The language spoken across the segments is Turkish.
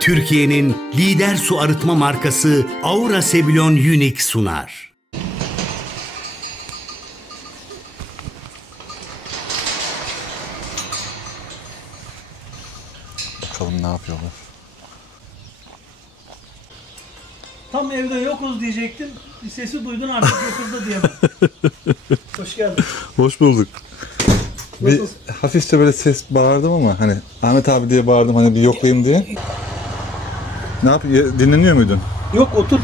Türkiye'nin lider su arıtma markası Aura Sebilon Unique sunar. Bakalım ne yapıyorlar. Tam evde yokuz diyecektim. Bir sesi duydun artık yokuz da diyemem. Hoş geldin. Hoş bulduk. Bir hafifçe böyle ses bağırdım ama hani Ahmet abi diye bağırdım hani bir yoklayayım diye. Ne yap? Dinleniyor muydun? Yok otur.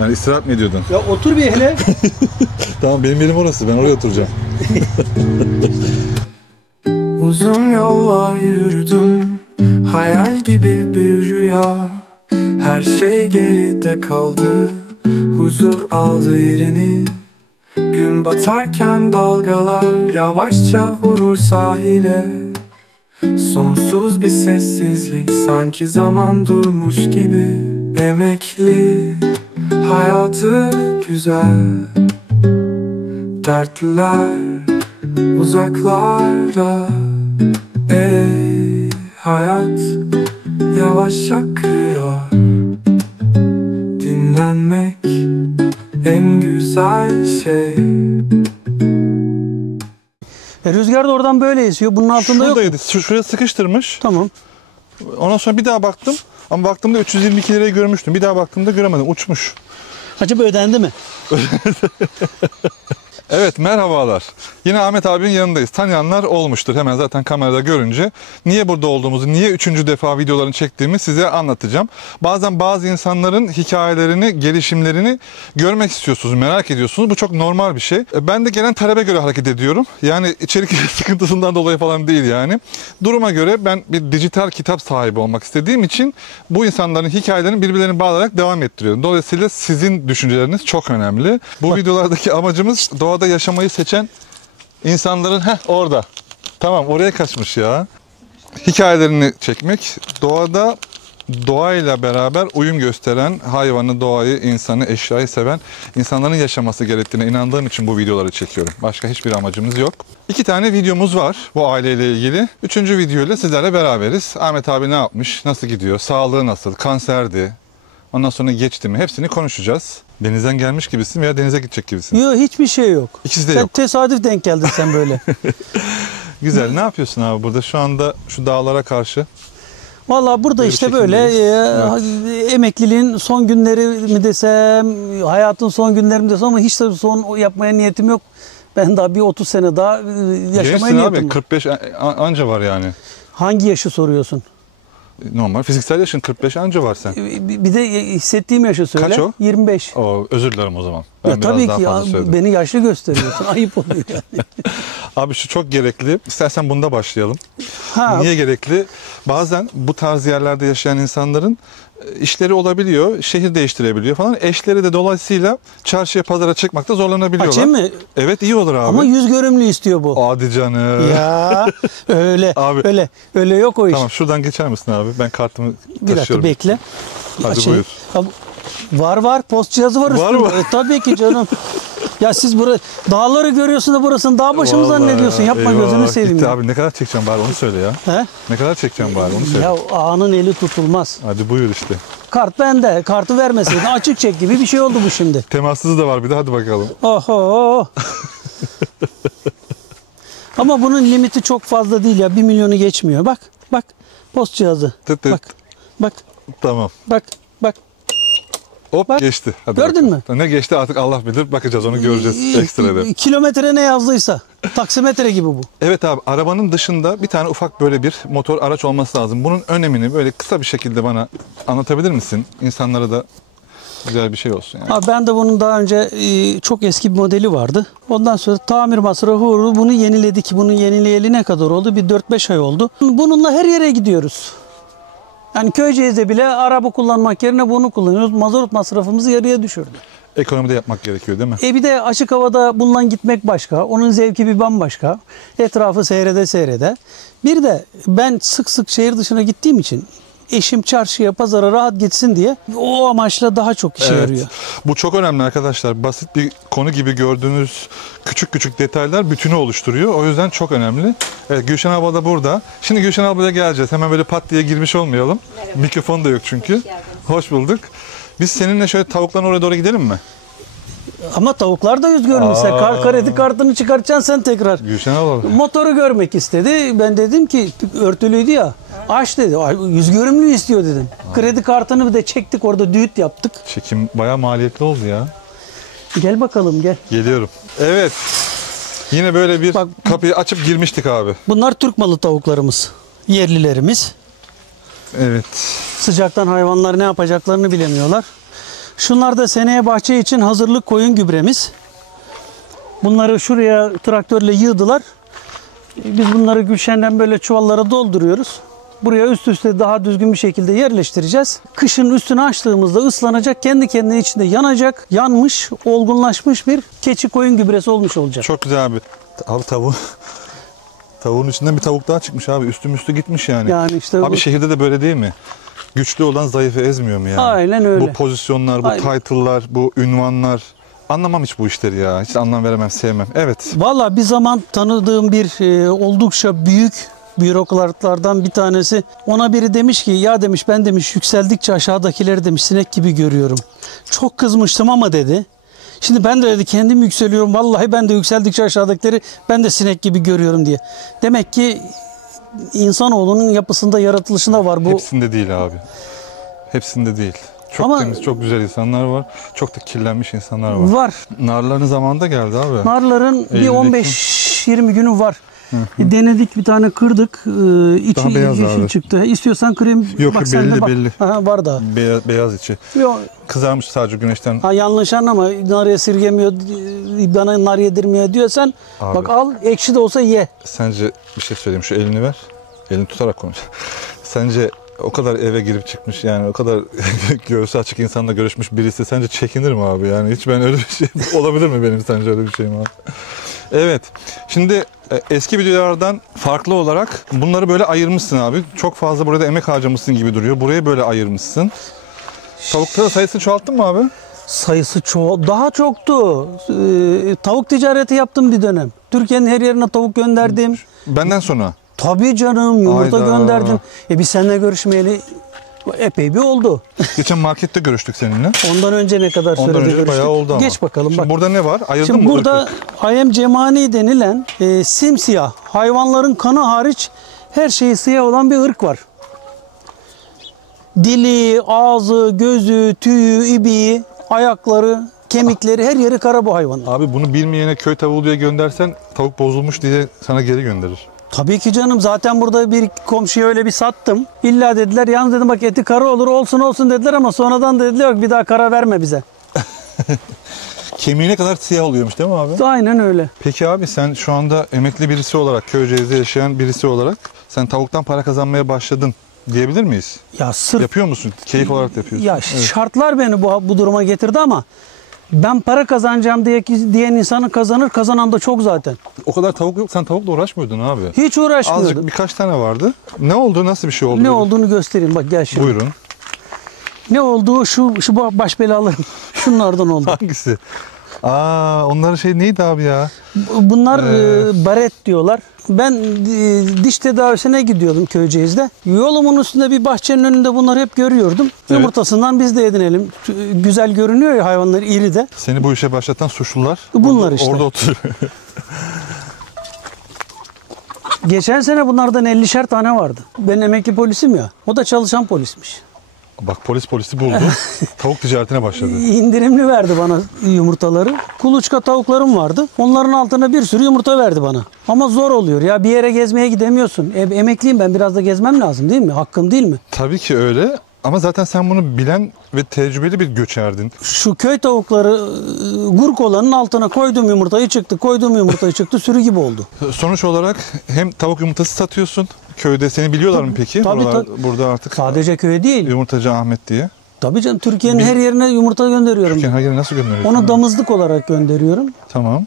Yani istirahat mı ediyordun? Ya otur bir hele. Tamam benim yerim orası. Ben oraya oturacağım. Uzun yollar yürüdüm, hayal gibi bir rüya. Her şey geride kaldı, huzur aldı yerini. Gün batarken dalgalar yavaşça vurur sahile. Sonsuz bir sessizlik, sanki zaman durmuş gibi. Emekli, hayatı güzel. Dertliler uzaklarda. Ey hayat, yavaş akıyor. Dinlenmek en güzel şey. Rüzgar da oradan böyle esiyor. Bunun altında yok. Şuradaydı. Şuraya sıkıştırmış. Tamam. Ondan sonra bir daha baktım. Ama baktığımda 322 lirayı görmüştüm. Bir daha baktığımda göremedim. Uçmuş. Acaba ödendi mi? Evet, merhabalar. Yine Ahmet abinin yanındayız. Tanıyanlar olmuştur hemen zaten kamerada görünce. Niye burada olduğumuzu, niye 3. defa videolarını çektiğimi size anlatacağım. Bazen bazı insanların hikayelerini, gelişimlerini görmek istiyorsunuz, merak ediyorsunuz. Bu çok normal bir şey. Ben de gelen talebe göre hareket ediyorum. Yani içerik sıkıntısından dolayı falan değil yani. Duruma göre ben bir dijital kitap sahibi olmak istediğim için bu insanların hikayelerini birbirlerine bağlayarak devam ettiriyorum. Dolayısıyla sizin düşünceleriniz çok önemli. Bu videolardaki amacımız doğada yaşamayı seçen insanların orada. Tamam, oraya kaçmış ya. Hikayelerini çekmek, doğada doğayla beraber uyum gösteren, hayvanı, doğayı, insanı, eşyayı seven insanların yaşaması gerektiğine inandığım için bu videoları çekiyorum. Başka hiçbir amacımız yok. 2 tane videomuz var bu aileyle ilgili. 3. videoyla sizlerle beraberiz. Ahmet abi ne yapmış, nasıl gidiyor, sağlığı nasıl, kanserdi, ondan sonra geçti mi, hepsini konuşacağız. Denizden gelmiş gibisin veya denize gidecek gibisin. Yok, hiçbir şey yok. İkisi de yok. Tesadüf denk geldin sen böyle. Güzel. Ne yapıyorsun abi burada şu anda şu dağlara karşı? Vallahi burada işte böyle emekliliğin son günleri mi desem, hayatın son günleri mi desem ama hiç de son yapmaya niyetim yok. Ben daha bir 30 sene daha yaşamaya Gençsin niyetim abi, var. 45 anca var yani. Hangi yaşı soruyorsun? Normal fiziksel yaşın 45 anca var sen. Bir de hissettiğim yaşı söyle. Kaç o? 25. Özür dilerim o zaman. Ben Ya biraz tabii daha ki fazla söyledim. beni yaşlı gösteriyorsun. Ayıp oluyor yani. Abi şu çok gerekli. İstersen bunda başlayalım. Ha, Niye gerekli? Bazen bu tarz yerlerde yaşayan insanların işleri olabiliyor, şehir değiştirebiliyor falan. Eşleri de dolayısıyla çarşıya, pazara çıkmakta zorlanabiliyorlar. açayım mı? Evet, iyi olur abi. Ama yüz görümlü istiyor bu. Hadi canım. Ya öyle. Abi. Öyle yok o iş. Tamam, şuradan geçer misin abi? Ben kartımı Bir dakika taşıyorum. bekle. Hadi Açayım. buyur. Var post cihazı var üstünde. mı? Tabii ki canım. Ya siz dağları görüyorsun da burasını dağ başı mı Vallahi zannediyorsun? Yapma eyvah, gözünü seveyim. gitti Ya. abi, ne kadar çekeceğim bari onu söyle ya. He? Ne kadar çekeceğim bari onu söyle. Ya ağanın eli tutulmaz. Hadi buyur işte. Kart bende. Kartı vermeseydin açık çek gibi bir şey oldu bu şimdi. Temassız da var bir de, hadi bakalım. Oho. Ama bunun limiti çok fazla değil ya. 1 milyonu geçmiyor. Bak. Post cihazı. Tıt tıt. Bak. Tamam. Bak. Hop Bak. geçti. Hadi Gördün bakalım. Ne geçti artık Allah bilir, bakacağız onu göreceğiz ekstrede. Kilometre ne yazdıysa. Taksimetre gibi bu. Evet abi, arabanın dışında bir tane ufak böyle bir motor araç olması lazım. Bunun önemini böyle kısa bir şekilde bana anlatabilir misin? İnsanlara da güzel bir şey olsun yani. Abi ben de bunun daha önce çok eski bir modeli vardı. Ondan sonra tamir masrafı uğru bunu yeniledik. Bunun yenileyeli ne kadar oldu? Bir 4-5 ay oldu. Bununla her yere gidiyoruz. Yani Köyceğiz'de bile araba kullanmak yerine bunu kullanıyoruz. Mazot masrafımızı yarıya düşürdü. Ekonomide yapmak gerekiyor değil mi? Bir de açık havada bununla gitmek başka. Onun zevki bir bambaşka. Etrafı seyrede. Bir de ben sık sık şehir dışına gittiğim için eşim çarşıya, pazara rahat gitsin diye o amaçla daha çok işe yarıyor. Bu çok önemli arkadaşlar. Basit bir konu gibi gördüğünüz küçük küçük detaylar bütünü oluşturuyor. O yüzden çok önemli. Evet, Gülşen abla da burada. Şimdi Gülşen ablaya geleceğiz. Hemen böyle pat diye girmiş olmayalım. Merhaba. Mikrofon da yok çünkü. Hoş bulduk. Biz seninle şöyle tavukların oraya doğru gidelim mi? Ama tavuklar da yüz görmüşse kredi kartını çıkartacaksın sen tekrar. Gülşen abla. Motoru görmek istedi. Ben dedim ki örtülüydü ya. Aç dedi. Ay, yüz görümlü istiyor dedim. Kredi kartını bir de çektik orada düğüt yaptık. Çekim bayağı maliyetli oldu ya. Gel bakalım gel. Geliyorum. Evet. Yine böyle bir Bak- kapıyı açıp girmiştik abi. Bunlar Türk malı tavuklarımız. Yerlilerimiz. Evet. Sıcaktan hayvanlar ne yapacaklarını bilemiyorlar. Şunlar da seneye bahçe için hazırlık koyun gübremiz. Bunları şuraya traktörle yığdılar. Biz bunları Gülşen'den böyle çuvallara dolduruyoruz. Buraya üst üste daha düzgün bir şekilde yerleştireceğiz. Kışın üstünü açtığımızda ıslanacak, kendi kendine içinde yanacak, yanmış, olgunlaşmış bir keçi koyun gübresi olmuş olacak. Çok güzel abi. Abi tavuğun içinden bir tavuk daha çıkmış abi. Üstü gitmiş yani. Yani işte abi bu- şehirde de böyle değil mi? Güçlü olan zayıfı ezmiyor mu yani? Aynen öyle. Bu pozisyonlar, bu Aynen. title'lar, bu ünvanlar. Anlamam hiç bu işleri ya. Hiç anlam veremem, sevmem. Evet. Valla bir zaman tanıdığım bir oldukça büyük bürokratlardan bir tanesi, ona biri demiş ki ya demiş ben demiş yükseldikçe aşağıdakileri demiş sinek gibi görüyorum. Çok kızmıştım ama dedi. Şimdi ben de dedi kendim yükseliyorum. Vallahi ben de yükseldikçe aşağıdakileri ben de sinek gibi görüyorum diye. Demek ki insanoğlunun yapısında, yaratılışında var bu. Hepsinde değil abi. Hepsinde değil. Çok Ama- temiz, çok güzel insanlar var. Çok da kirlenmiş insanlar var. Var. Narların zamanında geldi abi. Narların bir Eylül, 15-20 günü var. Denedik, bir tane kırdık. Daha İçi beyaz yeşil abi. çıktı. İstiyorsan kırayım. Yok, bak sen de belli, bak. belli. Aha, var da. Beyaz içi. Yok. Kızarmış sadece güneşten. Ha, yanlış anlama. Nar esirgemiyor, bana nar yedirmiyor diyorsan Abi. bak al, ekşi de olsa ye. Sence bir şey söyleyeyim, şu elini ver. Elini tutarak konuş. Sence o kadar eve girip çıkmış, yani o kadar göğsü açık insanla görüşmüş birisi sence çekinir mi abi? Yani hiç ben öyle bir şey olabilir mi benim sence öyle bir şeyim abi? Evet. Şimdi eski videolardan farklı olarak bunları böyle ayırmışsın abi. Çok fazla burada emek harcamışsın gibi duruyor. Burayı böyle ayırmışsın. Tavukların sayısını çoğalttın mı abi? Sayısı daha çoktu. Tavuk ticareti yaptım bir dönem. Türkiye'nin her yerine tavuk gönderdim. Benden sonra. Tabii canım, yumurta Hayda. gönderdim. Biz seninle görüşmeyeli epey bir oldu. Geçen markette görüştük seninle. Ondan önce ne kadar Ondan sürede önce görüştük? bayağı oldu ama. Geç bakalım Şimdi bak. burada ne var? Ayırdın Şimdi mı? burada ayem cemani denilen simsiyah, hayvanların kanı hariç her şeyi siyah olan bir ırk var. Dili, ağzı, gözü, tüyü, ibiği, ayakları, kemikleri, her yeri kara bu hayvanın. Abi bunu bilmeyene köy tavuğu diye göndersen tavuk bozulmuş diye sana geri gönderir. Tabii ki canım, zaten burada bir komşuya öyle bir sattım. İlla dediler, yalnız dedim bak eti kara olur, olsun dediler ama sonradan dediler ki bir daha kara verme bize. Kemiğine kadar siyah oluyormuş değil mi abi? Aynen öyle. Peki abi sen şu anda emekli birisi olarak, Köyceğiz'de yaşayan birisi olarak sen tavuktan para kazanmaya başladın diyebilir miyiz? Ya sırf Yapıyor musun? Keyif olarak da yapıyorsun. ya Evet. şartlar beni bu duruma getirdi ama ben para kazanacağım diyen insanı kazanır, kazanan da çok zaten. O kadar tavuk yok. Sen tavukla uğraşmıyordun abi. Hiç uğraşmıyordum. Azıcık birkaç tane vardı. Ne oldu? Nasıl bir şey oldu? Ne böyle? olduğunu göstereyim, bak gel şimdi. Buyurun. Ne olduğu şu baş belalarım şunlardan oldu. Hangisi? Onların şey neydi abi ya? Bunlar baret diyorlar. Ben diş tedavisine gidiyordum Köyceğiz'de. Yolumun üstünde bir bahçenin önünde bunları hep görüyordum. Evet. Yumurtasından biz de edinelim. Güzel görünüyor ya hayvanlar, iri de. Seni bu işe başlatan suçlular. Bunlar orada, işte. Orada oturuyor. Geçen sene bunlardan 50'şer tane vardı. Ben emekli polisim ya. O da çalışan polismiş. Bak polisi buldu. Tavuk ticaretine başladı. İndirimli verdi bana yumurtaları. Kuluçka tavuklarım vardı. Onların altına bir sürü yumurta verdi bana. Ama zor oluyor ya, bir yere gezmeye gidemiyorsun. Emekliyim ben, biraz da gezmem lazım değil mi? Hakkım değil mi? Tabii ki öyle. Ama zaten sen bunu bilen ve tecrübeli bir göçerdin. Şu köy tavukları gurk olanın altına koyduğum yumurtayı çıktı, sürü gibi oldu. Sonuç olarak hem tavuk yumurtası satıyorsun. Köyde seni biliyorlar mı peki? Tabii, Burada artık Sadece köye değil. Yumurtacı Ahmet diye. Tabii canım, Türkiye'nin her yerine yumurta gönderiyorum. Türkiye'nin her yerine nasıl gönderiyorsun? Onu damızlık olarak gönderiyorum. Tamam.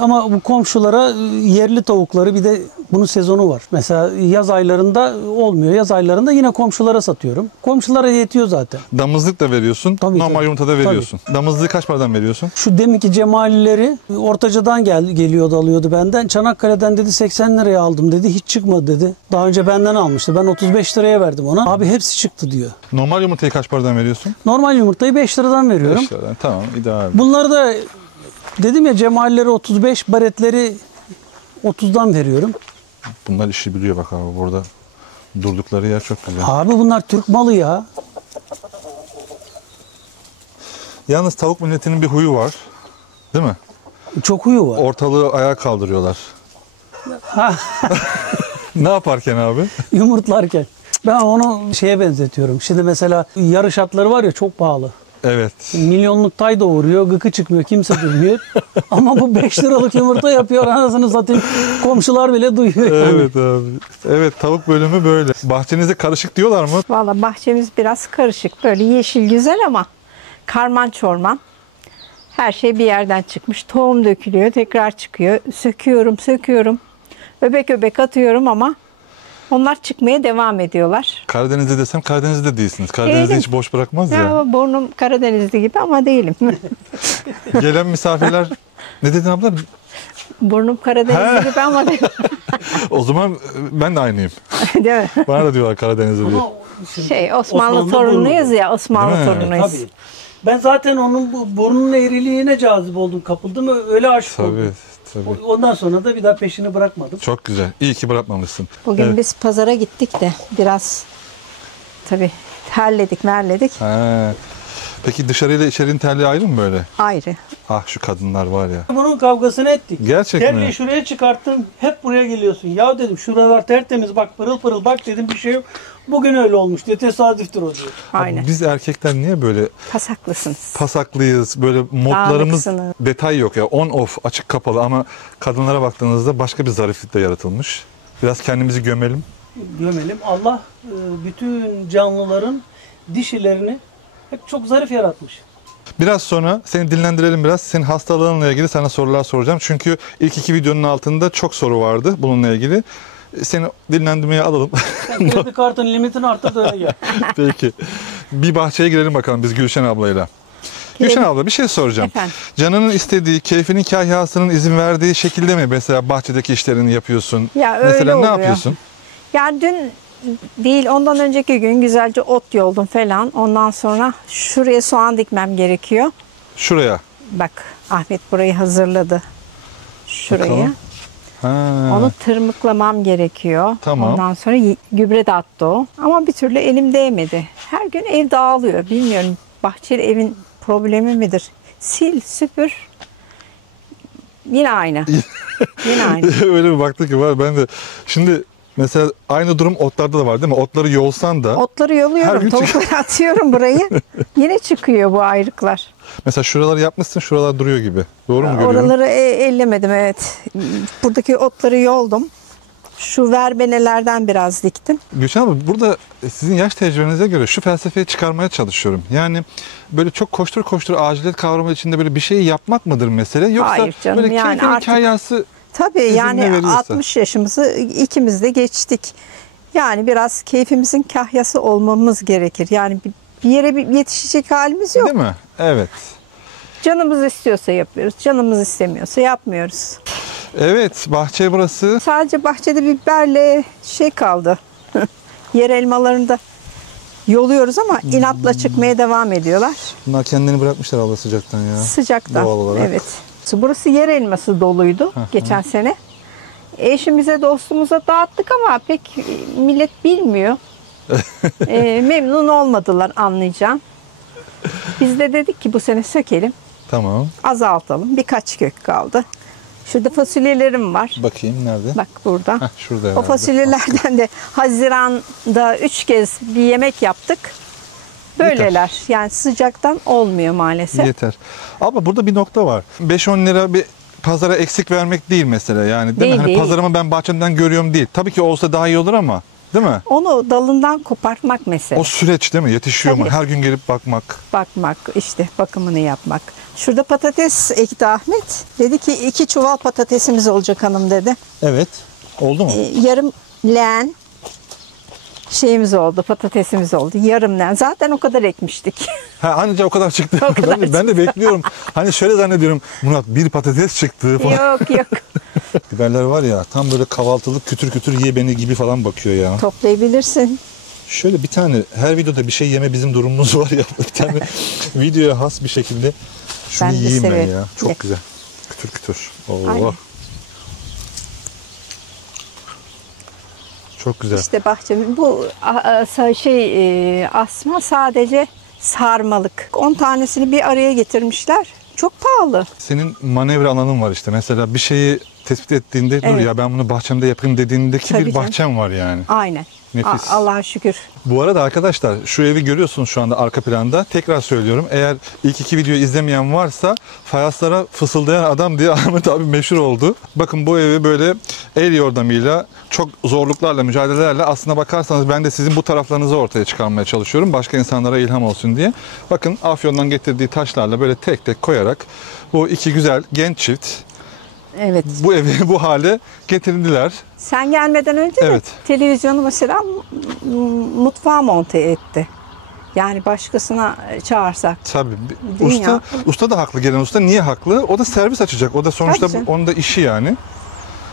Ama bu komşulara yerli tavukları, bir de bunun sezonu var. Mesela yaz aylarında olmuyor. Yaz aylarında yine komşulara satıyorum. Komşulara yetiyor zaten. Damızlık da veriyorsun, Tabii, normal tabii. yumurta da veriyorsun. Damızlığı kaç paradan veriyorsun? Şu deminki Cemalileri Ortaca'dan geliyordu, alıyordu benden. Çanakkale'den dedi 80 liraya aldım dedi. Hiç çıkmadı dedi. Daha önce benden almıştı. Ben 35 liraya verdim ona. Abi hepsi çıktı diyor. Normal yumurtayı kaç paradan veriyorsun? Normal yumurtayı 5 liradan veriyorum. 5 liradan. Tamam, ideal. Bunları da dedim ya, Cemalileri 35, baretleri 30'dan veriyorum. Bunlar işi biliyor bak abi, burada durdukları yer çok güzel. Abi bunlar Türk malı ya. Yalnız tavuk milletinin bir huyu var. Değil mi? Çok huyu var. Ortalığı ayağa kaldırıyorlar. Ha, Ne yaparken abi? yumurtlarken. Ben onu şeye benzetiyorum. Şimdi mesela yarış atları var ya, çok pahalı. Evet. Milyonluk tay doğuruyor, gıkı çıkmıyor, kimse duymuyor. Ama bu 5 liralık yumurta yapıyor, anasını satayım. Komşular bile duyuyor yani. Evet abi. Evet, tavuk bölümü böyle. Bahçenize karışık diyorlar mı? Valla bahçemiz biraz karışık. Böyle yeşil güzel ama karman çorman. Her şey bir yerden çıkmış. Tohum dökülüyor, tekrar çıkıyor. Söküyorum. Öbek öbek atıyorum ama onlar çıkmaya devam ediyorlar. Karadeniz'de desem Karadeniz'de değilsiniz. Karadeniz'de Değilim. hiç boş bırakmaz ya. Ya burnum Karadenizli gibi ama değilim. Gelen misafirler ne dedin abla? Burnum Karadenizli gibi ama değilim. O zaman ben de aynıyım. Değil mi? Bana da diyorlar Karadenizli diye. Osmanlı Osmanlı torunuyuz burnu. ya, Osmanlı Değil mi? torunuyuz. Tabii. Ben zaten onun bu burnunun eğriliğine cazip oldum, kapıldım. Öyle aşık oldum. Tabii. Ondan sonra da bir daha peşini bırakmadım. Çok güzel. İyi ki bırakmamışsın. Bugün Evet. biz pazara gittik de biraz tabii terledik. Ha. Peki dışarıyla içerinin terliği ayrı mı böyle? Ayrı. Ah şu kadınlar var ya. Bunun kavgasını ettik. Gerçek mi? Terliği şuraya çıkarttım. Hep buraya geliyorsun. Ya dedim, şuralar tertemiz, bak pırıl pırıl, bak dedim, bir şey yok. Bugün öyle olmuş diye, tesadüftür o diyor. Aynen. Biz erkekler niye böyle Pasaklısınız. pasaklıyız? Böyle modlarımız Dağınıksınız. detay yok ya. On off, açık kapalı, ama kadınlara baktığınızda başka bir zariflikle yaratılmış. Biraz kendimizi gömelim. Gömelim. Allah bütün canlıların dişilerini hep çok zarif yaratmış. Biraz sonra seni dinlendirelim biraz. Senin hastalığınla ilgili sana sorular soracağım. Çünkü ilk 2 videonun altında çok soru vardı bununla ilgili. Seni dinlendirmeye alalım. Sen kredi kartının limitini arttır da öyle gel. Peki. Bir bahçeye girelim bakalım biz Gülşen ablayla. Gülşen abla, bir şey soracağım. Efendim? Canının istediği, keyfinin kahyasının izin verdiği şekilde mi mesela bahçedeki işlerini yapıyorsun? Ya öyle mesela ne oluyor. yapıyorsun? Yani dün değil, ondan önceki gün güzelce ot yoldum falan. Ondan sonra şuraya soğan dikmem gerekiyor. Şuraya. Bak Ahmet burayı hazırladı. Şurayı. Bakalım. Ha. Onu tırmıklamam gerekiyor. Tamam. Ondan sonra gübre de attı o. Ama bir türlü elim değmedi. Her gün ev dağılıyor. Bilmiyorum, bahçeli evin problemi midir? Sil, süpür. Yine aynı. Yine aynı. Öyle bir baktı ki var. Ben de şimdi mesela aynı durum otlarda da var değil mi? Otları yolsan da Otları Her yoluyorum, gün tavukları atıyorum burayı. Yine çıkıyor bu ayrıklar. mesela şuraları yapmışsın, şuralar duruyor gibi. Doğru mu görüyorum? Oraları ellemedim, evet. Buradaki otları yoldum. Şu verbenelerden biraz diktim. Gülşen abla, burada sizin yaş tecrübenize göre şu felsefeyi çıkarmaya çalışıyorum. Yani böyle çok koştur koştur aciliyet kavramı içinde böyle bir şeyi yapmak mıdır mesele? Yoksa Hayır canım, böyle yani keyfinin artık- kahyası Tabii İzin yani ne veriyorsa. 60 yaşımızı ikimiz de geçtik. Yani biraz keyfimizin kahyası olmamız gerekir. Yani bir yere yetişecek halimiz yok. değil mi? Evet. Canımız istiyorsa yapıyoruz, canımız istemiyorsa yapmıyoruz. Evet, bahçe burası. Sadece bahçede biberle şey kaldı. Yer elmalarında yoluyoruz ama inatla çıkmaya devam ediyorlar. Bunlar kendini bırakmışlar abla sıcaktan ya. Sıcaktan. Doğal olarak. Evet. Burası yer elması doluydu geçen sene. Eşimize, dostumuza dağıttık ama pek millet bilmiyor. Memnun olmadılar, anlayacağım. Biz de dedik ki bu sene sökelim, Tamam. azaltalım. Birkaç kök kaldı. Şurada fasulyelerim var. Bakayım nerede? Bak burada. Heh, şurada O herhalde. fasulyelerden de Haziran'da 3 kez bir yemek yaptık. Böyleler. Yani sıcaktan olmuyor maalesef. Yeter. Abla burada bir nokta var. 5-10 lira bir pazara eksik vermek değil mesele yani. Değil mi? Değil, Hani değil. pazarımı ben bahçemden görüyorum değil. Tabii ki olsa daha iyi olur ama Değil mi? Onu dalından kopartmak mesela. O süreç değil mi? Yetişiyor mu? Tabii. Her gün gelip bakmak. Bakmak, işte bakımını yapmak. Şurada patates ekti Ahmet. Dedi ki 2 çuval patatesimiz olacak hanım dedi. Evet. Oldu mu? Yarım leğen şeyimiz oldu, patatesimiz oldu. Yarım leğen. Zaten o kadar ekmiştik. Ha, anca o kadar çıktı. O kadar Ben de bekliyorum. Hani şöyle zannediyorum. Murat bir patates çıktı falan. Yok yok. Biberler var ya tam böyle kahvaltılık kütür kütür ye beni gibi falan bakıyor ya. Toplayabilirsin. Şöyle bir tane her videoda bir şey yeme bizim durumumuz var ya. Bir tane videoya has bir şekilde şunu Ben de yiyeyim ben severim. ya. Çok Ye. güzel. Kütür kütür. Aynen. Allah. Çok güzel. İşte bahçemiz. Bu asma sadece sarmalık. 10 tanesini bir araya getirmişler. Çok pahalı. Senin manevra alanın var işte. Mesela bir şeyi tespit ettiğinde dur Evet. ya ben bunu bahçemde yapayım dediğindeki Tabii bir canım. bahçem var yani. Aynen. Nefis. Allah'a şükür. Bu arada arkadaşlar şu evi görüyorsunuz şu anda arka planda. Tekrar söylüyorum. Eğer ilk 2 videoyu izlemeyen varsa fayanslara fısıldayan adam diye Ahmet abi meşhur oldu. Bakın bu evi böyle el yordamıyla çok zorluklarla, mücadelelerle aslına bakarsanız ben de sizin bu taraflarınızı ortaya çıkarmaya çalışıyorum. Başka insanlara ilham olsun diye. Bakın Afyon'dan getirdiği taşlarla böyle tek tek koyarak bu iki güzel genç çift Evet. bu evi bu hale getirdiler. Sen gelmeden önce Evet. de televizyonu mesela mutfağa monte etti. Yani başkasına çağırsak. Tabii. Dünya. Usta da haklı. Gelen usta niye haklı? O da servis açacak. O da sonuçta Tabii canım. onun da işi yani.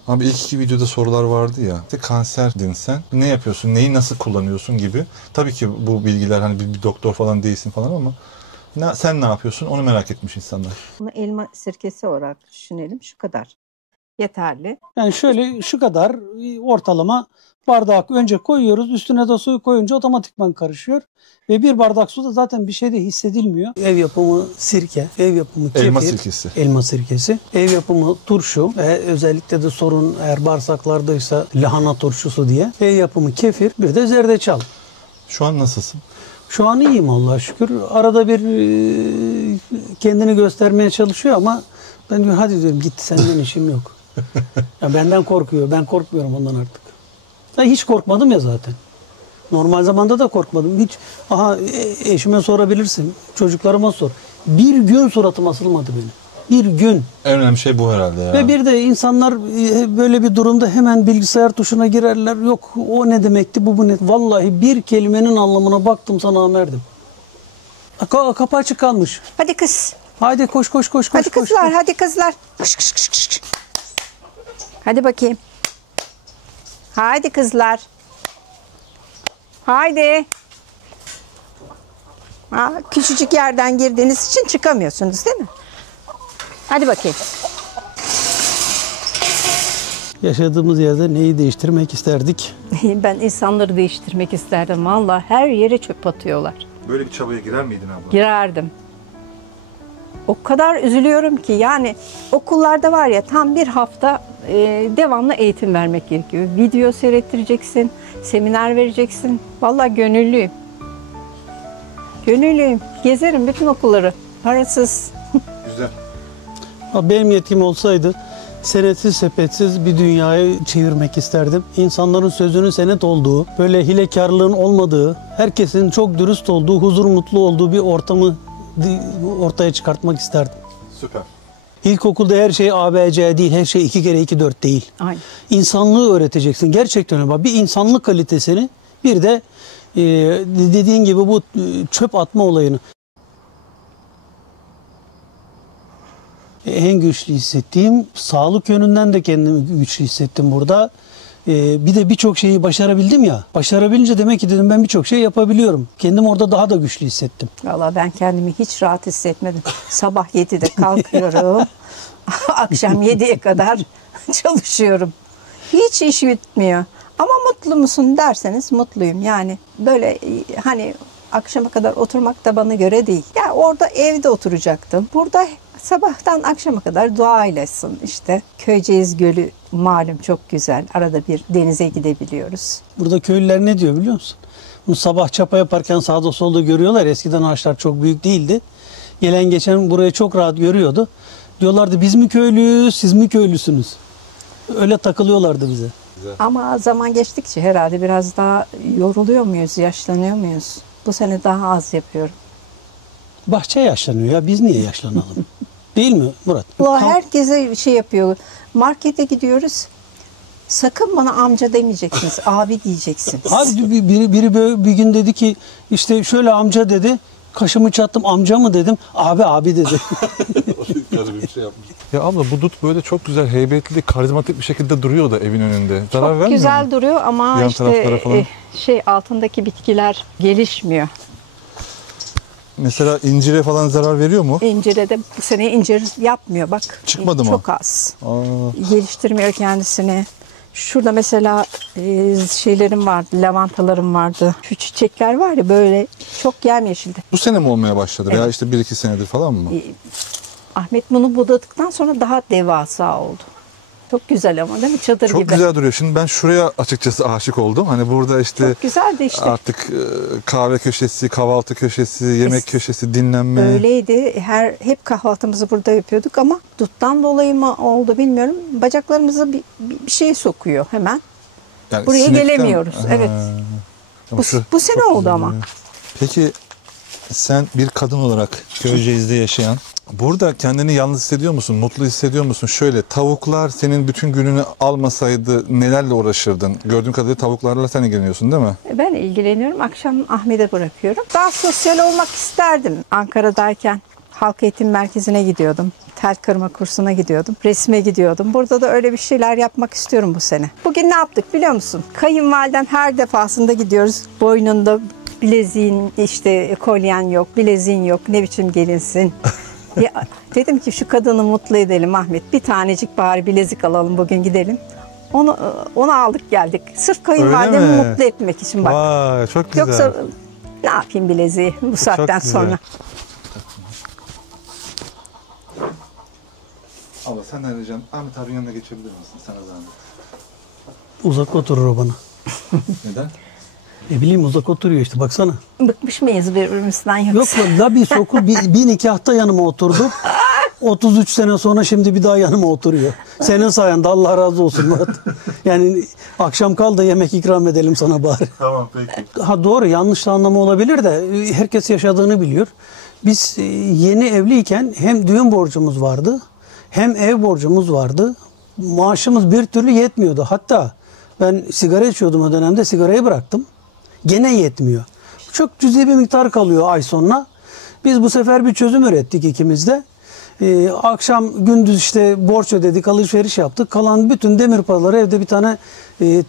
Abi ilk 2 videoda sorular vardı ya. İşte kanserdin sen. Ne yapıyorsun? Neyi nasıl kullanıyorsun gibi. Tabii ki bu bilgiler hani bir doktor falan değilsin falan ama sen ne yapıyorsun? Onu merak etmiş insanlar. Bunu elma sirkesi olarak düşünelim. Şu kadar. Yeterli. Yani şöyle şu kadar ortalama bardak önce koyuyoruz. Üstüne de suyu koyunca otomatikman karışıyor. Ve bir bardak su da zaten bir şey de hissedilmiyor. Ev yapımı sirke, ev yapımı kefir. Elma sirkesi. Elma sirkesi. Ev yapımı turşu ve özellikle de sorun eğer bağırsaklardaysa lahana turşusu diye. Ev yapımı kefir, bir de zerdeçal. Şu an nasılsın? Şu an iyiyim Allah'a şükür. Arada bir kendini göstermeye çalışıyor ama ben diyorum hadi diyorum git senden işim yok. Ya benden korkuyor. Ben korkmuyorum ondan artık. Ben hiç korkmadım ya zaten. Normal zamanda da korkmadım. Hiç eşime sorabilirsin. Çocuklarıma sor. Bir gün suratım asılmadı benim. Bir gün. En önemli şey bu herhalde ya. Ve bir de insanlar böyle bir durumda hemen bilgisayar tuşuna girerler. Yok o ne demekti bu ne? Vallahi bir kelimenin anlamına baktım sana amerdim. Kapı açık kalmış. Hadi kız. Haydi koş. Hadi kızlar, hadi kızlar. Kış, kış, kış, kış. Hadi bakayım. Haydi kızlar. Haydi. Küçücük yerden girdiğiniz için çıkamıyorsunuz değil mi? Hadi bakayım. Yaşadığımız yerde neyi değiştirmek isterdik? Ben insanları değiştirmek isterdim. Vallahi her yere çöp atıyorlar. Böyle bir çabaya girer miydin abla? Girerdim. O kadar üzülüyorum ki yani okullarda var ya tam bir hafta devamlı eğitim vermek gerekiyor. Video seyrettireceksin, seminer vereceksin. Vallahi gönüllüyüm. Gönüllüyüm. Gezerim bütün okulları. Parasız. Güzel. Benim yetkim olsaydı senetsiz sepetsiz bir dünyayı çevirmek isterdim. İnsanların sözünün senet olduğu, böyle hilekarlığın olmadığı, herkesin çok dürüst olduğu, huzur mutlu olduğu bir ortamı ortaya çıkartmak isterdim. Süper. İlkokulda her şey ABC değil, her şey 2 kere 2 4 değil. Aynen. İnsanlığı öğreteceksin. Gerçekten öyle. Bak, bir insanlık kalitesini, bir de dediğin gibi bu çöp atma olayını. En güçlü hissettiğim, sağlık yönünden de kendimi güçlü hissettim burada. Bir de birçok şeyi başarabildim ya. Başarabilince demek ki dedim ben birçok şey yapabiliyorum. Kendimi orada daha da güçlü hissettim. Vallahi ben kendimi hiç rahat hissetmedim. Sabah 7'de kalkıyorum. Akşam 7'ye kadar çalışıyorum. Hiç iş bitmiyor. Ama mutlu musun derseniz mutluyum. Yani böyle hani akşama kadar oturmak da bana göre değil. Yani orada evde oturacaktım. Burada sabahtan akşama kadar doğaylasın işte. Köyceğiz Gölü malum çok güzel. Arada bir denize gidebiliyoruz. Burada köylüler ne diyor biliyor musun? Bunu sabah çapa yaparken sağda solda görüyorlar. Eskiden ağaçlar çok büyük değildi. Gelen geçen burayı çok rahat görüyordu. Diyorlardı biz mi köylüyüz, siz mi köylüsünüz? Öyle takılıyorlardı bize. Ama zaman geçtikçe herhalde biraz daha yoruluyor muyuz, yaşlanıyor muyuz? Bu sene daha az yapıyorum. Bahçe yaşlanıyor ya, biz niye yaşlanalım? Değil mi Murat? Bu herkese şey yapıyor. Markete gidiyoruz. Sakın bana amca demeyeceksiniz, abi diyeceksiniz. Abi biri böyle bir gün dedi ki işte şöyle amca dedi. Kaşımı çattım, amca mı dedim. Abi dedi. bir şey yapmış. Ya abla bu dut böyle çok güzel, heybetli, karizmatik bir şekilde duruyor da evin önünde. Zarar Çok vermiyor güzel mu? duruyor ama Yan işte taraflara falan. altındaki bitkiler gelişmiyor. Mesela incire falan zarar veriyor mu? İncire de bu sene incir yapmıyor bak. Çıkmadı mı? Çok az. Aa. Geliştirmiyor kendisini. Şurada mesela şeylerim vardı, lavantalarım vardı. Şu çiçekler var ya böyle çok yemyeşildi. Bu sene mi olmaya başladı? Evet. Ya işte 1-2 senedir falan mı? Ahmet bunu budadıktan sonra daha devasa oldu. Çok güzel ama değil mi? Çadır Çok gibi. güzel duruyor. Şimdi ben şuraya açıkçası aşık oldum. Hani burada işte Çok güzeldi işte. artık kahve köşesi, kahvaltı köşesi, yemek köşesi, dinlenme. Öyleydi. Hep kahvaltımızı burada yapıyorduk ama duttan dolayı mı oldu bilmiyorum. Bacaklarımıza bir şey sokuyor hemen. Yani Buraya sinekten- gelemiyoruz. Ha. Evet. Ama şu Bu sene çok oldu güzel ama. ya. Peki sen bir kadın olarak Köyceğiz'de yaşayan, burada kendini yalnız hissediyor musun? Mutlu hissediyor musun? Şöyle, tavuklar senin bütün gününü almasaydı nelerle uğraşırdın? Gördüğüm kadarıyla tavuklarla sen ilgileniyorsun değil mi? Ben ilgileniyorum. Akşam Ahmet'e bırakıyorum. Daha sosyal olmak isterdim. Ankara'dayken halk eğitim merkezine gidiyordum. Tel kırma kursuna gidiyordum. Resme gidiyordum. Burada da öyle bir şeyler yapmak istiyorum bu sene. Bugün ne yaptık biliyor musun? Kayınvalidem her defasında gidiyoruz. Boynunda bileziğin işte kolyen yok, bileziğin yok. Ne biçim gelinsin? Ya, dedim ki şu kadını mutlu edelim Ahmet. Bir tanecik bari bilezik alalım bugün gidelim. Onu aldık geldik. Sırf kayınvalidemi Öyle mi? mutlu etmek için bak. Vay çok güzel. Yoksa ne yapayım bileziği bu saatten güzel. sonra. Abla senden ricam Ahmet abinin yanına geçebilir misin? Sana zahmet. Uzak oturur o bana. Neden? Ne bileyim uzak oturuyor işte baksana. Bıkmış mıyız birbirimizden Yok yoksa? la bir soku bir nikahta yanıma oturdu. 33 sene sonra şimdi bir daha yanıma oturuyor. Senin sayende Allah razı olsun Murat. Yani akşam kal da yemek ikram edelim sana bari. Tamam peki. Ha doğru yanlış anlamı olabilir de herkes yaşadığını biliyor. Biz yeni evliyken hem düğün borcumuz vardı hem ev borcumuz vardı. Maaşımız bir türlü yetmiyordu. Hatta ben sigara içiyordum o dönemde sigarayı bıraktım. Gene yetmiyor. Çok cüzi bir miktar kalıyor ay sonuna. Biz bu sefer bir çözüm ürettik ikimiz de. Akşam gündüz işte borç ödedik, alışveriş yaptık. Kalan bütün demir paraları evde bir tane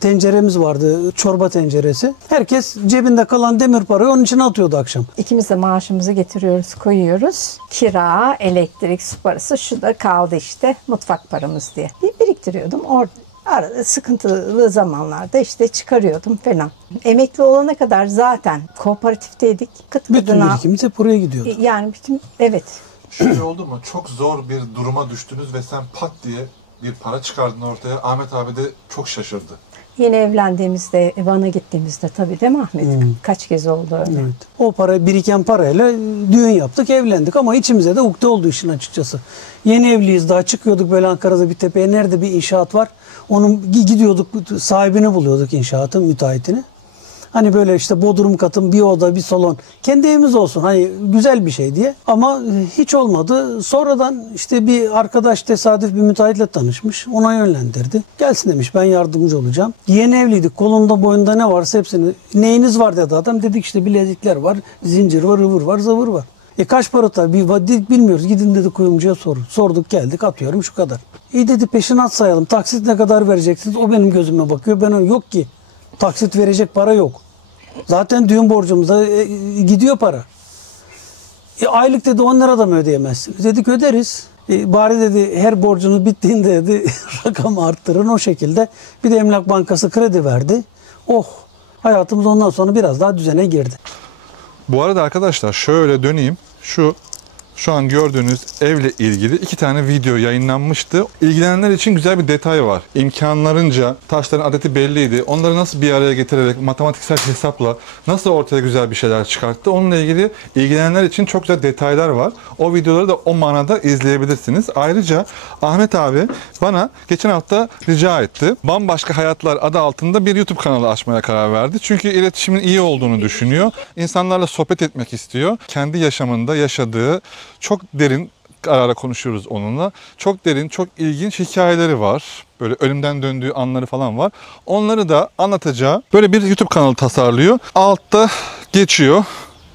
tenceremiz vardı, çorba tenceresi. Herkes cebinde kalan demir parayı onun içine atıyordu akşam. İkimiz de maaşımızı getiriyoruz, koyuyoruz. Kira, elektrik, su parası şu da kaldı işte mutfak paramız diye. Biriktiriyordum. Arada sıkıntılı zamanlarda işte çıkarıyordum falan. Emekli olana kadar zaten kooperatifteydik. Bütün birikimimiz hep buraya gidiyordu. Yani evet. Şöyle oldu mu? Çok zor bir duruma düştünüz ve sen pat diye bir para çıkardın ortaya. Ahmet abi de çok şaşırdı. Yeni evlendiğimizde, Van'a gittiğimizde tabii değil mi Ahmet? Kaç kez oldu öyle. Evet. O para biriken parayla düğün yaptık, evlendik ama içimize de ukde oldu işin açıkçası. Yeni evliyiz daha çıkıyorduk böyle Ankara'da bir tepeye nerede bir inşaat var. Onun gidiyorduk sahibini buluyorduk inşaatın müteahhitini. Hani böyle işte bodrum katım bir oda bir salon kendi evimiz olsun hani güzel bir şey diye ama hiç olmadı. Sonradan işte bir arkadaş tesadüf bir müteahhitle tanışmış ona yönlendirdi. Gelsin demiş ben yardımcı olacağım. Yeni evliydik kolunda boyunda ne varsa hepsini neyiniz var dedi adam dedik işte bilezikler var zincir var ıvır var zıvır var. Kaç para tabii bilmiyoruz gidin dedi kuyumcuya sorun. Sorduk geldik atıyorum şu kadar. İyi dedi peşinat sayalım taksit ne kadar vereceksiniz o benim gözüme bakıyor ben yok ki. Taksit verecek para yok. Zaten düğün borcumuza gidiyor para. Aylık dedi 10 lira da mı ödeyemezsiniz? Dedik öderiz. Bari dedi her borcunuz bittiğinde dedi rakamı arttırın o şekilde. Bir de Emlak Bankası kredi verdi. Oh hayatımız ondan sonra biraz daha düzene girdi. Bu arada arkadaşlar şöyle döneyim. Şu şu an gördüğünüz evle ilgili 2 tane video yayınlanmıştı. İlgilenenler için güzel bir detay var. İmkanlarınca taşların adeti belliydi. Onları nasıl bir araya getirerek matematiksel hesapla nasıl ortaya güzel bir şeyler çıkarttı. Onunla ilgili ilgilenenler için çok güzel detaylar var. O videoları da o manada izleyebilirsiniz. Ayrıca Ahmet abi bana geçen hafta rica etti. Bambaşka Hayatlar adı altında bir YouTube kanalı açmaya karar verdi. Çünkü iletişimin iyi olduğunu düşünüyor. İnsanlarla sohbet etmek istiyor. Kendi yaşamında yaşadığı çok derin, ara ara konuşuyoruz onunla. Çok derin, çok ilginç hikayeleri var. Böyle ölümden döndüğü anları falan var. Onları da anlatacağı böyle bir YouTube kanalı tasarlıyor. Altta geçiyor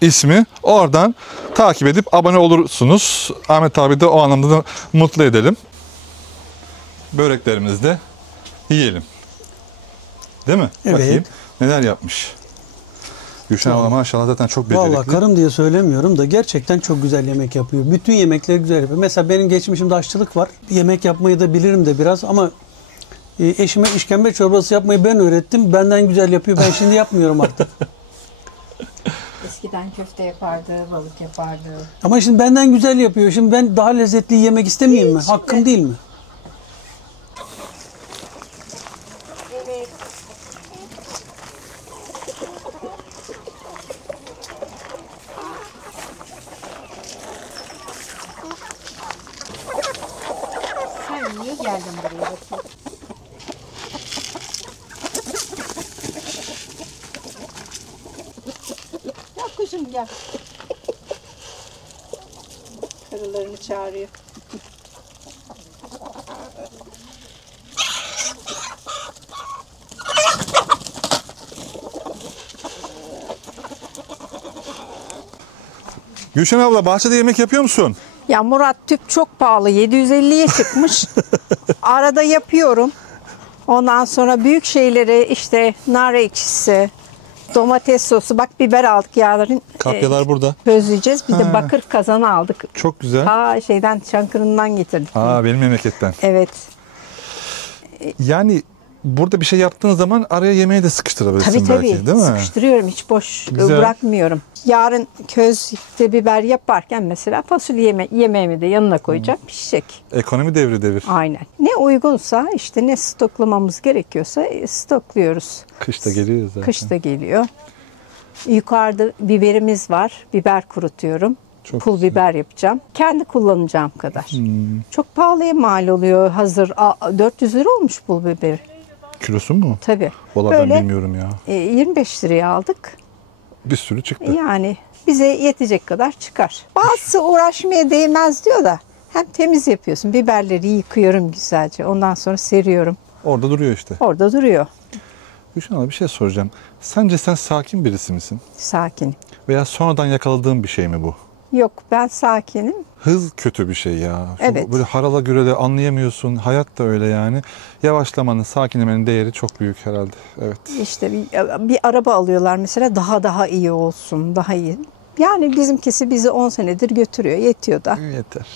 ismi. Oradan takip edip abone olursunuz. Ahmet abi de o anlamda da mutlu edelim. Böreklerimizi de yiyelim. Değil mi? Evet. Bakayım neler yapmış. Gülşen abla maşallah zaten çok becerikli. Vallahi karım diye söylemiyorum da gerçekten çok güzel yemek yapıyor. Bütün yemekleri güzel yapıyor. Mesela benim geçmişimde aşçılık var. Yemek yapmayı da bilirim de biraz ama eşime işkembe çorbası yapmayı ben öğrettim. Benden güzel yapıyor. Ben şimdi yapmıyorum artık. Eskiden köfte yapardı, balık yapardı. Ama şimdi benden güzel yapıyor. Şimdi ben daha lezzetli yemek istemeyeyim mi? Hakkım değil mi? Sen niye geldin buraya bakayım? Ya kuzum gel. Karılarını çağırıyor. Gülşen abla bahçede yemek yapıyor musun? Ya Murat, tüp çok pahalı. 750'ye çıkmış. Arada yapıyorum. Ondan sonra büyük şeyleri işte nar ekşisi, domates sosu. Bak biber aldık yarın. Kapyalar burada. Közleyeceğiz. Bir de Ha. bakır kazanı aldık. Çok güzel. Şeyden Çankırı'ndan getirdik. Benim memleketten. Evet. Yani burada bir şey yaptığın zaman araya yemeği de sıkıştırabilirsin Tabii belki, değil mi? Sıkıştırıyorum. Hiç boş Güzel. bırakmıyorum. Yarın közde biber yaparken mesela fasulye yemeğimi de yanına koyacağım. Pişecek. Ekonomi devir. Aynen. Ne uygunsa işte ne stoklamamız gerekiyorsa stokluyoruz. Kış da geliyor zaten. Kış da geliyor. Yukarıda biberimiz var. Biber kurutuyorum. Çok Pul güzel. biber yapacağım. Kendi kullanacağım kadar. Çok pahalıya mal oluyor hazır. 400 lira olmuş pul biberi. Kilosu mu? Tabii. Vallahi ben Böyle, bilmiyorum ya. 25 liraya aldık. Bir sürü çıktı. Yani bize yetecek kadar çıkar. Bazısı uğraşmaya değmez diyor da hem temiz yapıyorsun. Biberleri yıkıyorum güzelce. Ondan sonra seriyorum. Orada duruyor işte. Orada duruyor. Gülşen abla bir şey soracağım. Sence sen sakin birisi misin? Sakin. Veya sonradan yakaladığın bir şey mi bu? Yok, ben sakinim. Hız kötü bir şey ya. Evet. Böyle harala gürele anlayamıyorsun. Hayat da öyle yani. Yavaşlamanın, sakinlemenin değeri çok büyük herhalde. Evet. İşte bir araba alıyorlar mesela, daha iyi olsun, daha iyi. Yani bizimkisi bizi 10 senedir götürüyor, yetiyor da. Yeter.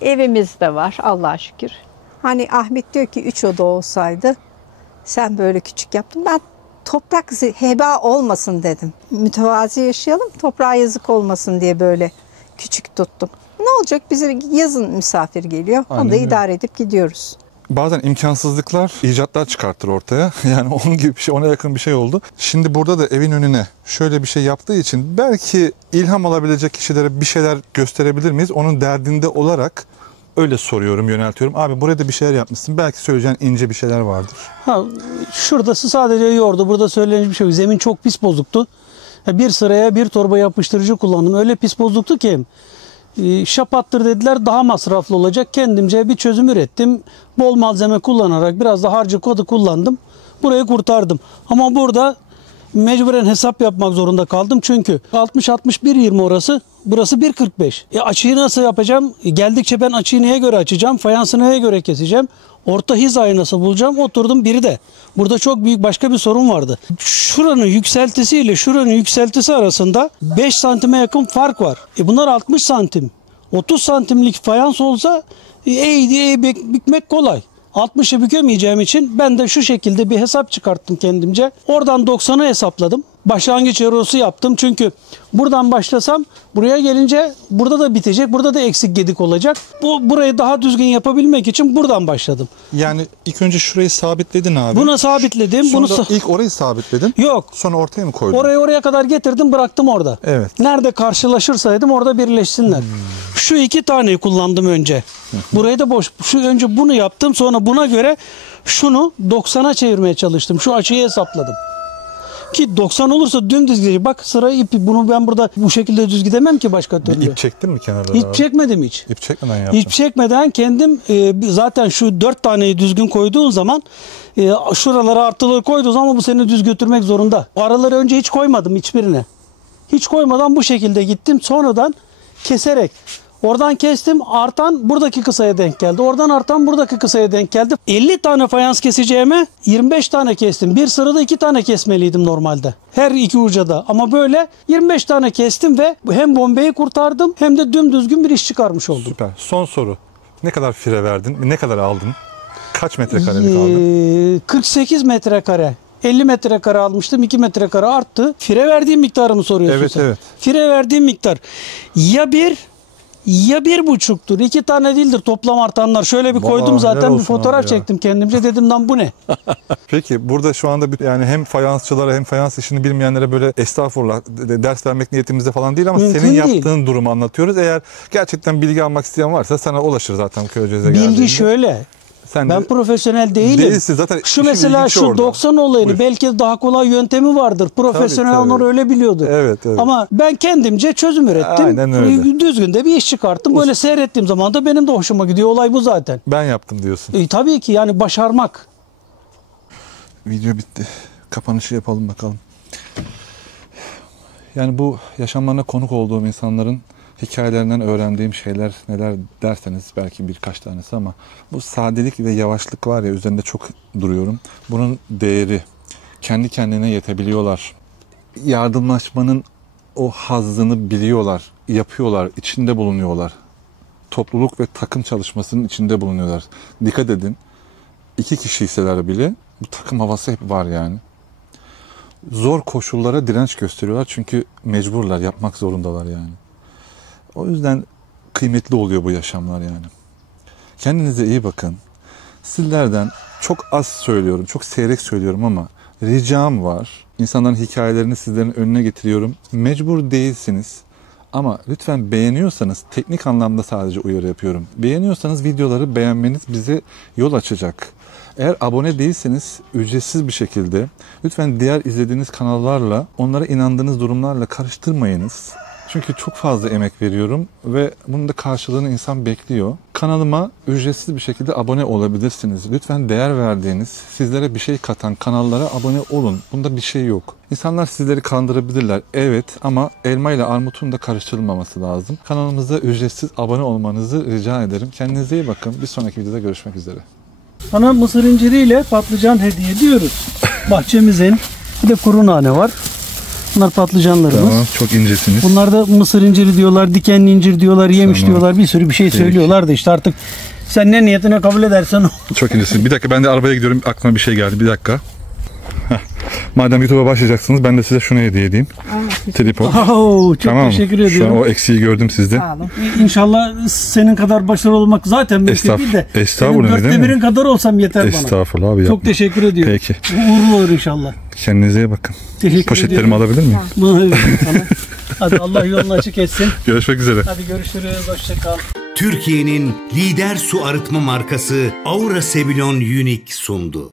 Evimiz de var Allah'a şükür. Hani Ahmet diyor ki 3 oda olsaydı sen böyle küçük yaptın. Ben toprak heba olmasın dedim. Mütevazi yaşayalım, toprağa yazık olmasın diye böyle küçük tuttum. Ne olacak, bize yazın misafir geliyor. Aynen Onu da öyle. idare edip gidiyoruz. Bazen imkansızlıklar icatlar çıkartır ortaya. Yani onun gibi bir şey, ona yakın bir şey oldu. Şimdi burada da evin önüne şöyle bir şey yaptığı için belki ilham alabilecek kişilere bir şeyler gösterebilir miyiz? Onun derdinde olarak öyle soruyorum, yöneltiyorum. Abi buraya da bir şeyler yapmışsın. Belki söyleyeceğin ince bir şeyler vardır. Şuradası sadece yoğurdu. Burada söylenecek bir şey yok. Zemin çok pis bozuktu. Bir sıraya bir torba yapıştırıcı kullandım. Öyle pis bozuktu ki şapattır dediler, daha masraflı olacak. Kendimce bir çözüm ürettim. Bol malzeme kullanarak biraz da harcı kodu kullandım. Burayı kurtardım. Ama burada mecburen hesap yapmak zorunda kaldım. Çünkü 60-61-20 orası. Burası 1.45. Açıyı nasıl yapacağım? Geldikçe ben açıyı neye göre açacağım? Fayansı neye göre keseceğim? Orta hizayı nasıl bulacağım? Oturdum biri de. Burada çok büyük başka bir sorun vardı. Şuranın yükseltisiyle şuranın yükseltisi arasında 5 santime yakın fark var. Bunlar 60 santim. 30 santimlik fayans olsa bükmek kolay. 60'ı bükemeyeceğim için ben de şu şekilde bir hesap çıkarttım kendimce. Oradan 90'ı hesapladım. Başlangıç erosu yaptım. Çünkü buradan başlasam buraya gelince burada da bitecek. Burada da eksik gedik olacak. Burayı daha düzgün yapabilmek için buradan başladım. Yani ilk önce şurayı sabitledin abi. Buna sabitledim. Sonra Bunu ilk orayı sabitledin. Yok. Sonra ortaya mı koydun? Oraya kadar getirdim, bıraktım orada. Evet. Nerede karşılaşırsaydım orada birleşsinler. Şu iki taneyi kullandım önce. Burayı da boş. Önce bunu yaptım, sonra buna göre şunu 90'a çevirmeye çalıştım. Şu açıyı hesapladım. Ki 90 olursa dümdüz gidecek. Bak sıra ipi. Bunu ben burada bu şekilde düz gidemem ki başka türlü. İp çektin mi kenarlara? Hiç çekmedim hiç. İp çekmeden yaptın. İp çekmeden kendim zaten şu 4 taneyi düzgün koyduğun zaman şuralara artıları koyduğun zaman bu seni düz götürmek zorunda. Araları önce hiç koymadım hiçbirine. Hiç koymadan bu şekilde gittim. Sonradan keserek. Oradan kestim, artan buradaki kısaya denk geldi. Oradan artan buradaki kısaya denk geldi. 50 tane fayans keseceğime 25 tane kestim. Bir sırada 2 tane kesmeliydim normalde. Her iki ucada. Ama böyle 25 tane kestim ve hem bombeyi kurtardım hem de dümdüzgün bir iş çıkarmış oldum. Süper. Son soru. Ne kadar fire verdin? Ne kadar aldın? Kaç metrekarelik aldın? 48 metrekare. 50 metrekare almıştım. 2 metrekare arttı. Fire verdiğim miktarı mı soruyorsun Evet, sen? evet. Fire verdiğim miktar ya 1,5'tur. 2 tane değildir toplam artanlar. Şöyle bir Vallahi koydum helal zaten, bir olsun fotoğraf abi ya. çektim kendimce, dedim lan bu ne? Peki burada şu anda yani hem fayansçılara hem fayans işini bilmeyenlere böyle estağfurullah ders vermek niyetimizde falan değil ama Mümkün senin değil. yaptığın durumu anlatıyoruz. Eğer gerçekten bilgi almak isteyen varsa sana ulaşır zaten Köyceğiz'e geldiğinde. Bilgi şöyle. Sen Ben de profesyonel değilim. değilsin zaten. Şu işin mesela ilginci şu orada. 90 olayını Buyur. belki daha kolay yöntemi vardır. Profesyonel Tabii, tabii. onlar öyle biliyordu. Evet, evet. Ama ben kendimce çözüm ürettim. Aynen öyle. Düzgün de bir iş çıkarttım. Böyle seyrettiğim zaman da benim de hoşuma gidiyor. Olay bu zaten. Ben yaptım diyorsun. Tabii ki yani başarmak. Video bitti. Kapanışı yapalım bakalım. Yani bu yaşamlarına konuk olduğum insanların hikayelerinden öğrendiğim şeyler neler derseniz belki birkaç tanesi ama bu sadelik ve yavaşlık var ya, üzerinde çok duruyorum. Bunun değeri, kendi kendine yetebiliyorlar. Yardımlaşmanın o hazzını biliyorlar, yapıyorlar, içinde bulunuyorlar. Topluluk ve takım çalışmasının içinde bulunuyorlar. Dikkat edin, 2 kişiyseler bile bu takım havası hep var yani. Zor koşullara direnç gösteriyorlar çünkü mecburlar, yapmak zorundalar yani. O yüzden kıymetli oluyor bu yaşamlar yani. Kendinize iyi bakın. Sizlerden çok az söylüyorum, çok seyrek söylüyorum ama ricam var. İnsanların hikayelerini sizlerin önüne getiriyorum. Mecbur değilsiniz. Ama lütfen beğeniyorsanız, teknik anlamda sadece uyarı yapıyorum. Beğeniyorsanız videoları beğenmeniz bize yol açacak. Eğer abone değilseniz ücretsiz bir şekilde lütfen diğer izlediğiniz kanallarla, onlara inandığınız durumlarla karıştırmayınız. Çünkü çok fazla emek veriyorum ve bunun da karşılığını insan bekliyor. Kanalıma ücretsiz bir şekilde abone olabilirsiniz. Lütfen değer verdiğiniz, sizlere bir şey katan kanallara abone olun. Bunda bir şey yok. İnsanlar sizleri kandırabilirler. Evet, ama elma ile armutun da karıştırılmaması lazım. Kanalımıza ücretsiz abone olmanızı rica ederim. Kendinize iyi bakın. Bir sonraki videoda görüşmek üzere. Sana mısır inciriyle patlıcan hediye ediyoruz. Bahçemizin bir de kuru nane var. Bunlar patlıcanlarımız. Çok incesiniz. Bunlar da mısır inciri diyorlar, dikenli incir diyorlar, yemiş Tamam. diyorlar. Bir sürü bir şey söylüyorlar da işte artık sen ne niyetine kabul edersen o. Çok incesiniz. Bir dakika, ben de arabaya gidiyorum. Aklıma bir şey geldi. Bir dakika. Heh. Madem YouTube'a başlayacaksınız, ben de size şunu hediye edeyim. Tripod. Çok Tamam mı? teşekkür Şu an ediyorum. o eksiği gördüm sizde. Sağ olun. İnşallah senin kadar başarılı olmak zaten mümkün değil de. Estağfurullah, Senin değil mi? 1/4 kadar olsam yeter bana. Estağfurullah abi, Çok yapma. teşekkür ediyorum. Peki. Uğurlu olur inşallah. Kendinize iyi bakın. Teşekkür Poşetlerimi ediyorum. alabilir miyim? Bunu veririm sana. Hadi Allah yolunu açık etsin. Görüşmek üzere. Hadi görüşürüz. Hoşça kal. Türkiye'nin lider su arıtma markası Aura Sebilon Unique sundu.